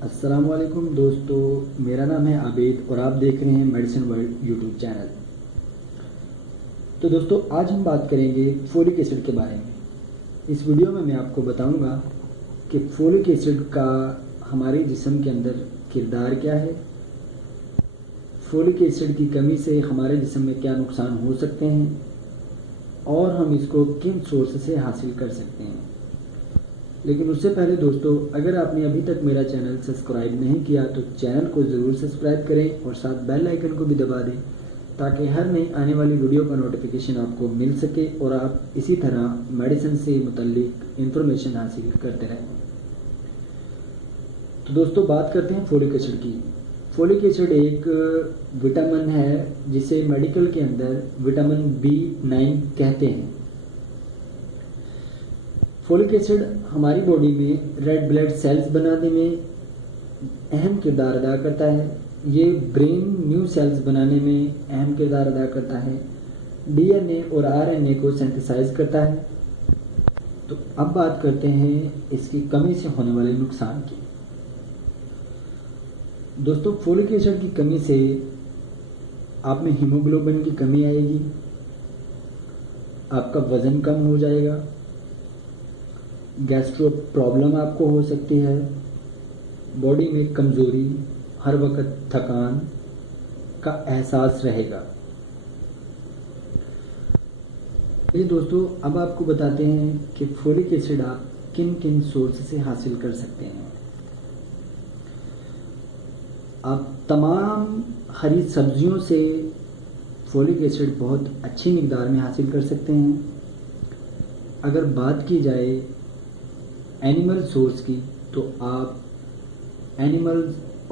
अस्सलाम वालेकुम दोस्तों, मेरा नाम है आबिद और आप देख रहे हैं मेडिसिन वर्ल्ड यूट्यूब चैनल। तो दोस्तों, आज हम बात करेंगे फोलिक एसिड के बारे में। इस वीडियो में मैं आपको बताऊंगा कि फोलिक एसिड का हमारे जिस्म के अंदर किरदार क्या है, फोलिक एसिड की कमी से हमारे जिस्म में क्या नुकसान हो सकते हैं और हम इसको किन सोर्स से हासिल कर सकते हैं। लेकिन उससे पहले दोस्तों, अगर आपने अभी तक मेरा चैनल सब्सक्राइब नहीं किया तो चैनल को ज़रूर सब्सक्राइब करें और साथ बेल आइकन को भी दबा दें ताकि हर नई आने वाली वीडियो का नोटिफिकेशन आपको मिल सके और आप इसी तरह मेडिसिन से मुतल्लिक इंफॉर्मेशन हासिल करते रहें। तो दोस्तों, बात करते हैं फोलिक एसिड की। फोलिक एसिड एक विटामिन है जिसे मेडिकल के अंदर विटामिन B9 कहते हैं। फोलिक एसिड हमारी बॉडी में रेड ब्लड सेल्स बनाने में अहम किरदार अदा करता है। ये ब्रेन न्यू सेल्स बनाने में अहम किरदार अदा करता है। DNA और RNA को सिंथेसाइज करता है। तो अब बात करते हैं इसकी कमी से होने वाले नुकसान की। दोस्तों, फोलिक एसिड की कमी से आप में हीमोग्लोबिन की कमी आएगी, आपका वजन कम हो जाएगा, गैस्ट्रो प्रॉब्लम आपको हो सकती है, बॉडी में कमज़ोरी, हर वक्त थकान का एहसास रहेगा। ये दोस्तों, अब आपको बताते हैं कि फोलिक एसिड आप किन किन सोर्स से हासिल कर सकते हैं। आप तमाम हरी सब्जियों से फोलिक एसिड बहुत अच्छी मिकदार में हासिल कर सकते हैं। अगर बात की जाए एनिमल सोर्स की तो आप एनिमल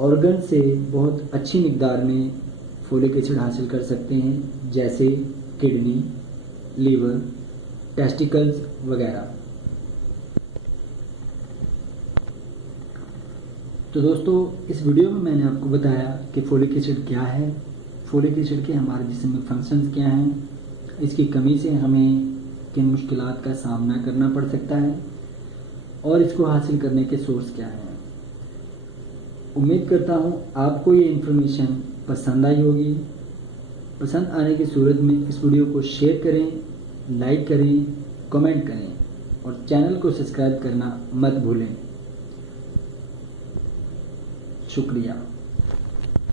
ऑर्गन से बहुत अच्छी मिकदार में फोलिक एसिड हासिल कर सकते हैं, जैसे किडनी, लीवर, टेस्टिकल्स वगैरह। तो दोस्तों, इस वीडियो में मैंने आपको बताया कि फोलिक एसिड क्या है, फोलिक एसिड के हमारे जिस्म में फंक्शंस क्या हैं, इसकी कमी से हमें किन मुश्किलात का सामना करना पड़ सकता है और इसको हासिल करने के सोर्स क्या हैं। उम्मीद करता हूँ आपको ये इन्फॉर्मेशन पसंद आई होगी। पसंद आने की सूरत में इस वीडियो को शेयर करें, लाइक करें, कमेंट करें और चैनल को सब्सक्राइब करना मत भूलें। शुक्रिया।